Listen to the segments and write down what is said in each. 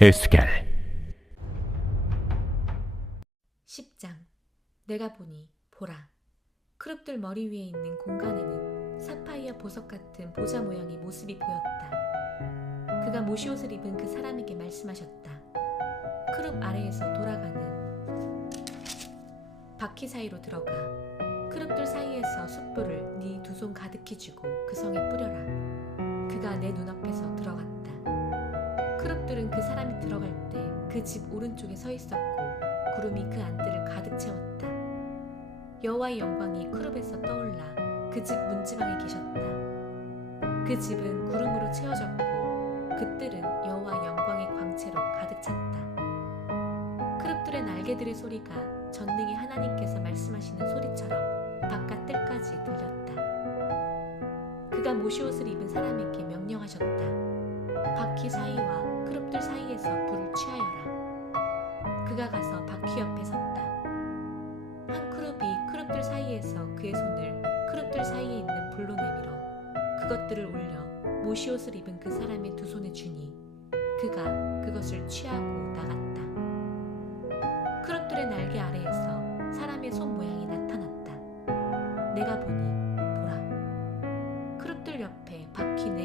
에스겔 10장 내가 보니 보라 크룹들 머리 위에 있는 공간에는 사파이어 보석 같은 보자 모양의 모습이 보였다. 그가 모시옷을 입은 그 사람에게 말씀하셨다. 크룹 아래에서 돌아가는 바퀴 사이로 들어가 크룹들 사이에서 숯불을 네 두 손 가득히 쥐고 그 성에 뿌려라. 그가 내 눈앞에서 들어갔다. 크룹들은 그 사람이 들어갈 때 그 집 오른쪽에 서 있었고 구름이 그 안뜰을 가득 채웠다. 여호와의 영광이 크룹에서 떠올라 그 집 문지방에 계셨다. 그 집은 구름으로 채워졌고 그 뜰은 여호와의 영광의 광채로 가득 찼다. 크룹들의 날개들의 소리가 전능의 하나님께서 말씀하시는 소리처럼 바깥 뜰까지 들렸다. 그가 모시옷을 입은 사람에게 명령하셨다. 바퀴 사이와 크룹들 사이에서 불을 취하여라. 그가 가서 바퀴 옆에 섰다. 한 크룹이 크룹들 사이에서 그의 손을 크룹들 사이에 있는 불로 내밀어 그것들을 올려 모시옷을 입은 그 사람의 두 손에 주니 그가 그것을 취하고 나갔다. 크룹들의 날개 아래에서 사람의 손 모양이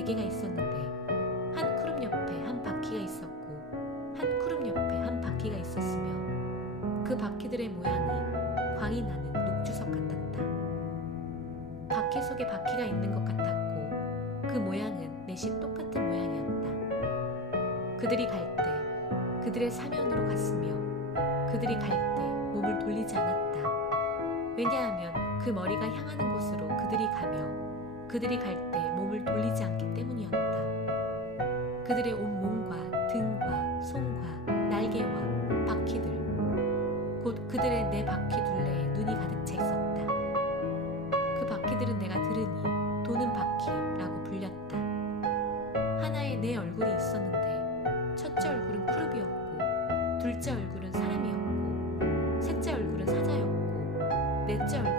개가 있었는데 한 크룹 옆에 한 바퀴가 있었고 한 크룹 옆에 한 바퀴가 있었으며 그 바퀴들의 모양이 광이 나는 녹주석 같았다. 바퀴 속에 바퀴가 있는 것 같았고 그 모양은 넷이 똑같은 모양이었다. 그들이 갈 때 그들의 사면으로 갔으며 그들이 갈 때 몸을 돌리지 않았다. 왜냐하면 그 머리가 향하는 곳으로 그들이 가며 그들이 갈 때 몸을 돌리지 않기 때문이었다. 그들의 온 몸과 등과 손과 날개와 바퀴들 곧 그들의 네 바퀴 둘레에 눈이 가득 차 있었다. 그 바퀴들은 내가 들으니 도는 바퀴라고 불렸다. 하나에 네 얼굴이 있었는데 첫째 얼굴은 크룹이었고 둘째 얼굴은 사람이었고 셋째 얼굴은 사자였고 넷째 얼굴은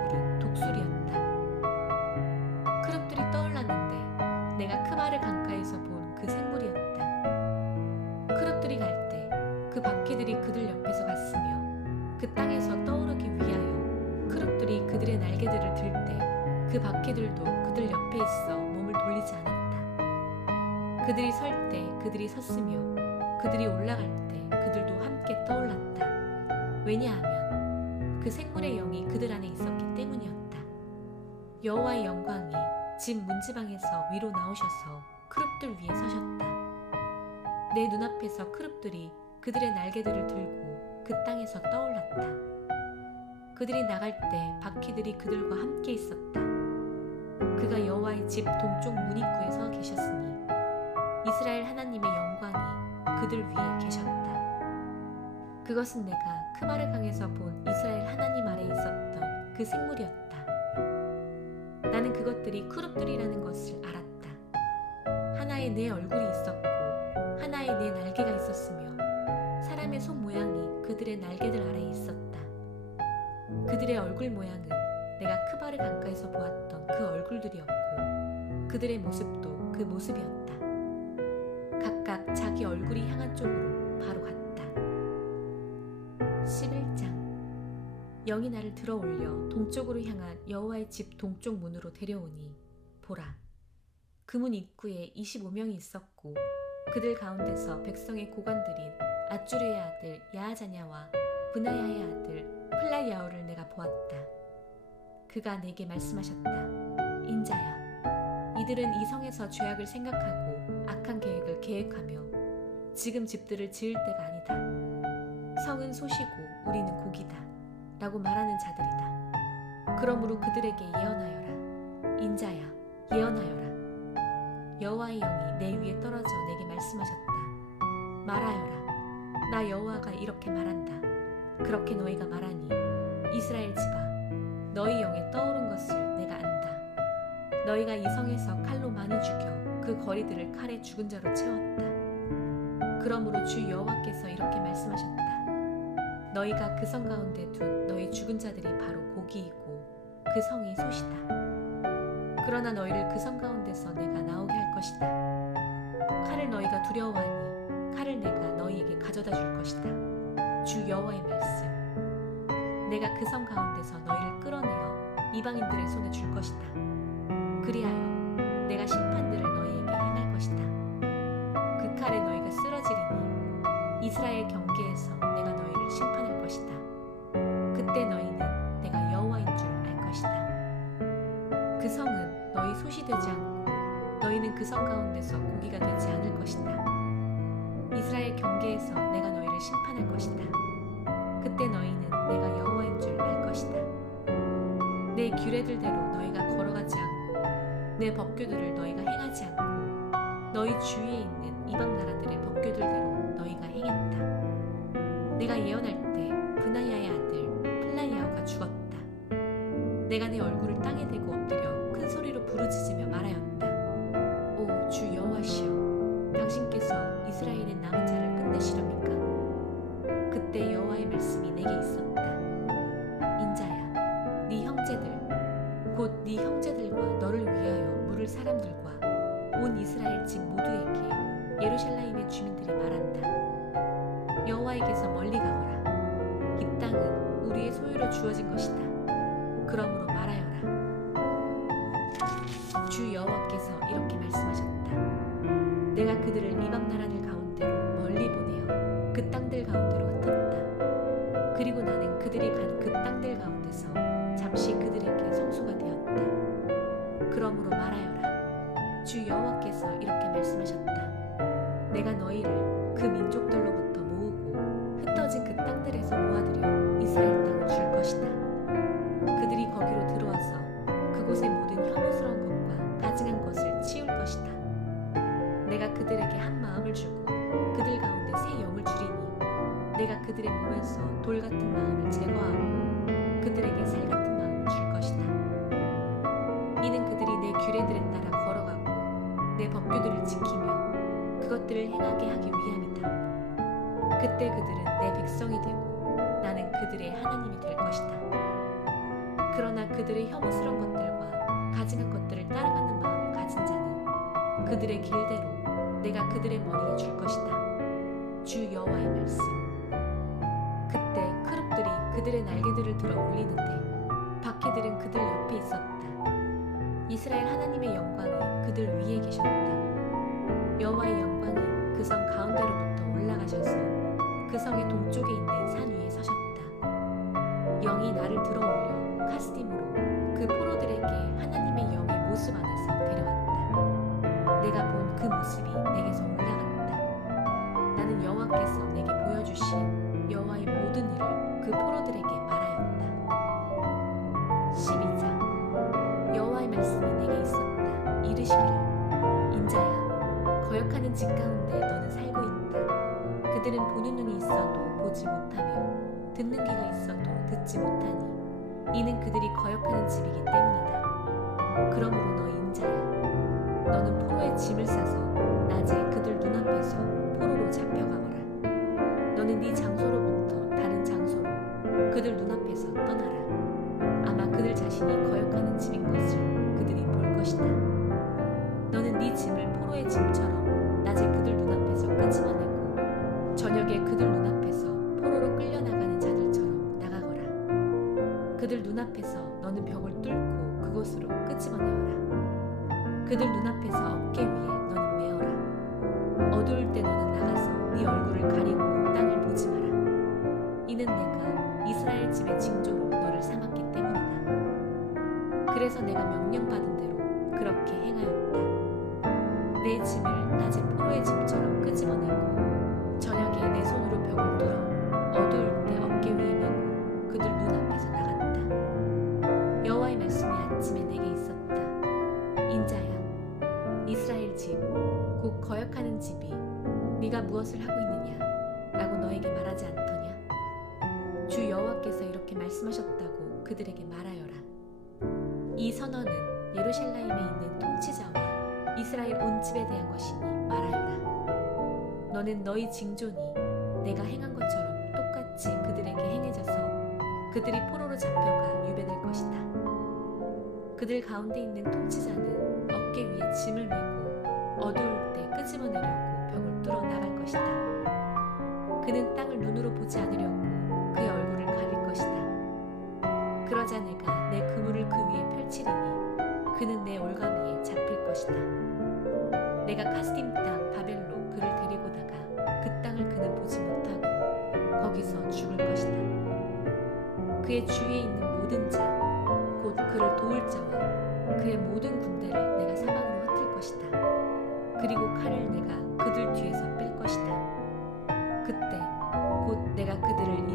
날개들을 들 때 그 바퀴들도 그들 옆에 있어 몸을 돌리지 않았다. 그들이 설 때 그들이 섰으며 그들이 올라갈 때 그들도 함께 떠올랐다. 왜냐하면 그 생물의 영이 그들 안에 있었기 때문이었다. 여호와의 영광이 집 문지방에서 위로 나오셔서 크룹들 위에 서셨다. 내 눈앞에서 크룹들이 그들의 날개들을 들고 그 땅에서 떠올랐다. 그들이 나갈 때 바퀴들이 그들과 함께 있었다. 그가 여호와의 집 동쪽 문 입구에 서 계셨으니 이스라엘 하나님의 영광이 그들 위에 계셨다. 그것은 내가 크바르 강에서 본 이스라엘 하나님 아래 있었던 그 생물이었다. 나는 그것들이 크룹들이라는 것을 알았다. 하나의 내 얼굴이 있었고 하나의 내 날개가 있었으며 사람의 손 모양이 그들의 날개들 아래에 있었다. 그들의 얼굴 모양은 내가 크바르 강가에서 보았던 그 얼굴들이었고 그들의 모습도 그 모습이었다. 각각 자기 얼굴이 향한 쪽으로 바로 갔다. 11장 영이 나를 들어 올려 동쪽으로 향한 여호와의 집 동쪽 문으로 데려오니 보라 그 문 입구에 25명이 있었고 그들 가운데서 백성의 고관들인 아쭈르의 아들 야하자냐와 브나야의 아들 플라야오를 내가 보았다. 그가 내게 말씀하셨다. 인자야, 이들은 이 성에서 죄악을 생각하고 악한 계획을 계획하며 지금 집들을 지을 때가 아니다. 성은 소시고 우리는 고기다. 라고 말하는 자들이다. 그러므로 그들에게 예언하여라. 인자야, 예언하여라. 여호와의 영이 내 위에 떨어져 내게 말씀하셨다. 말하여라. 나 여호와가 이렇게 말한다. 그렇게 너희가 말하니 이스라엘 집아 너희 영에 떠오른 것을 내가 안다. 너희가 이 성에서 칼로 많이 죽여 그 거리들을 칼에 죽은 자로 채웠다. 그러므로 주 여호와께서 이렇게 말씀하셨다. 너희가 그 성 가운데 둔 너희 죽은 자들이 바로 고기이고 그 성이 솥이다. 그러나 너희를 그 성 가운데서 내가 나오게 할 것이다. 두려워하니 칼을 내가 너희에게 가져다 줄 것이다. 주 여호와의 말씀. 내가 그성 가운데서 너희를 끌어내어 이방인들의 손에 줄 것이다. 그리하여 내가 심판들을 너희에게 행할 것이다. 그 칼에 너희가 쓰러지리니 이스라엘 경계에서 내가 너희를 심판할 것이다. 그때 너희는 내가 여호와인 줄 알 것이다. 그 성은 너희 소시되지 않고 너희는 그 성 가운데서 고기가 되지 않을 것이다. 이스라엘 경계에서 내가 너희 를 심판할 것이다. 그때 너희는 내가 여호와인 줄 알 것이다. 내 규례들대로 너희가 걸어가지 않고 내 법규들을 너희가 행하지 않고 너희 주위에 있는 이방 사람들과 온 이스라엘 집 모두에게 예루살렘의 주민들이 말한다. 여호와에게서 멀리 가거라. 이 땅은 우리의 소유로 주어진 것이다. 그러므로 말하여라. 주 여호와께서 이렇게 말씀하셨다. 내가 그들을 이방 나라들 가운데로 멀리 보내어 그 땅들 가운데로 흩었다. 그리고 나는 그들이 간 그 땅들 가운데서 잠시 그들에게 성소가 되었다. 그러므로 말하여라. 주 여호와께서 이렇게 말씀하셨다. 내가 너희를 그 민족들로부터 모으고 흩어진 그 땅들에서 모아들여 이스라엘 땅을 줄 것이다. 그들이 거기로 들어와서 그곳의 모든 혐오스러운 것과 가증한 것을 치울 것이다. 내가 그들에게 한 마음을 주고 그들 가운데 새 영을 주리니 내가 그들의 몸에서 돌 같은 마음을 제거하고 그들에게 살 같은 마음을 줄 것이다. 이는 그들이 내 규례들에 따라 내 법규들을 지키며 그것들을 행하게 하기 위함이다. 그때 그들은 내 백성이 되고 나는 그들의 하나님이 될 것이다. 그러나 그들의 혐오스러운 것들과 가증한 것들을 따라가는 마음을 가진 자는 그들의 길대로 내가 그들의 머리에 줄 것이다. 주 여호와의 말씀. 그때 크룹들이 그들의 날개들을 들어 올리는데 박해들은 그들 옆에 있었다. 이스라엘 하나님의 영광이 그들 위에 계셨다. 여호와의 영광이 그 성 가운데로부터 올라가셔서 그 성의 동쪽에 있는 산 위에 서셨다. 영이 나를 들어 올려 카스dim으로 그 포로들에게 하나님의 영의 모습 안에서 데려왔다. 내가 본 그 모습이 내게서 올라갔다. 나는 여호와께서 내게 보여주신 여호와의 모든 일을 그 포로들에게 말하였다. 집 가운데 너는 살고 있다. 그들은 보는 눈이 있어도 보지 못하며 듣는 귀가 있어도 듣지 못하니 이는 그들이 거역하는 집이기 때문이다. 그러므로 너 인자야 너는 포로의 짐을 싸서 낮에 그들 눈앞에서 포로로 잡혀가거라. 너는 네 장소로부터 다른 장소로 그들 눈앞에서 떠나라. 아마 그들 자신이 거역하는 집인 것을 그들이 볼 것이다. 너는 네 짐을 포로의 짐처럼 그들 눈앞에서 너는 벽을 뚫고 그곳으로 끄집어내어라. 그들 눈앞에서 어깨 위에 너는 메어라. 어두울 때 너는 나가서 네 얼굴을 가리고 땅을 보지 마라. 이는 내가 이스라엘 집의 징조로 너를 삼았기 때문이다. 그래서 내가 명령받은 대로 그렇게 행하였다. 내 짐을 낮에 포로의 짐처럼 끄집어내고 무엇을 하고 있느냐? 라고 너에게 말하지 않더냐? 주 여호와께서 이렇게 말씀하셨다고 그들에게 말하여라. 이 선언은 예루살렘에 있는 통치자와 이스라엘 온 집에 대한 것이니 말하여라. 너는 너희 징조니 내가 행한 것처럼 똑같이 그들에게 행해져서 그들이 포로로 잡혀가 유배될 것이다. 그들 가운데 있는 통치자는 어깨 위에 짐을 메고 어두울 때 끄집어내려고 벽을 뚫어 나갈 것이다. 그는 땅을 눈으로 보지 않으려고 그의 얼굴을 가릴 것이다. 그러자 내가 내 그물을 그 위에 펼치리니 그는 내 올가미에 잡힐 것이다. 내가 카스딤 땅 바벨로 그를 데리고다가 그 땅을 그는 보지 못하고 거기서 죽을 것이다. 그의 주위에 있는 모든 자, 곧 그를 도울 자와 그의 모든 군대를 내가 사망으로 그리고 칼을 내가 그들 뒤에서 뺄 것이다. 그때 곧 내가 그들을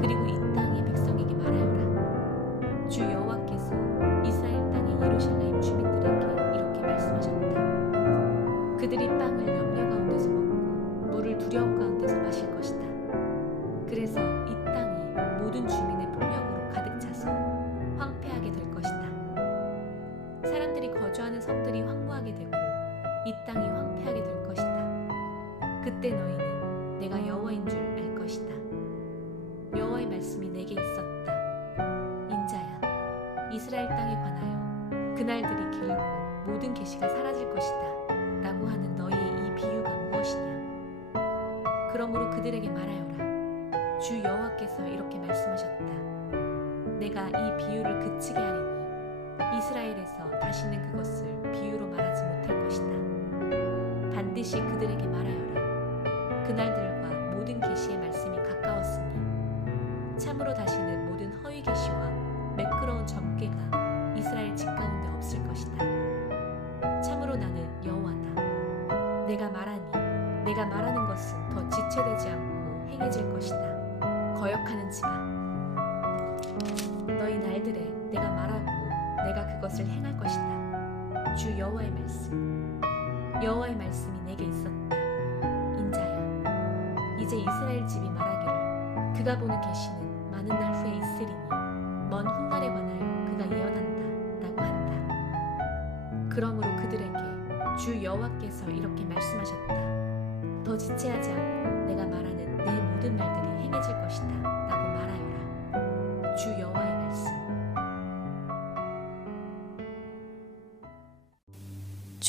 그리고 이 땅의 백성에게 말하여라. 주 여호와께서 이스라엘 땅의 예루살렘 주민들에게 이렇게 말씀하셨다. 그들이 빵을 염려 가운데서 먹고 물을 두려움 가운데서 마실 것이다. 그래서 이 땅이 모든 주민의 폭력으로 가득 차서 황폐하게 될 것이다. 사람들이 거주하는 성들이 황무하게 되고 이 땅이 황폐하게 될 것이다. 그때 너희는 내가 여호와인 줄 알 것이다. 여호와의 말씀이 내게 있었다. 인자야, 이스라엘 땅에 관하여 그날들이 길고 모든 계시가 사라질 것이다. 라고 하는 너희의 이 비유가 무엇이냐? 그러므로 그들에게 말하여라. 주 여호와께서 이렇게 말씀하셨다. 내가 이 비유를 그치게 하리니 이스라엘에서 다시는 그것을 비유로 말하지 못할 것이다. 반드시 그들에게 말하여라. 그날들 내가 그것을 행할 것이다. 주 여호와의 말씀. 여호와의 말씀이 내게 있었다. 인자야, 이제 이스라엘 집이 말하기를 그가 보는 계시는 많은 날 후에 있으리니 먼 훗날에 관하여 그가 예언한다라고 한다. 그러므로 그들에게 주 여호와께서 이렇게 말씀하셨다. 더 지체하지 않고 내가 말하는 내 모든 말들이 행해질 것이다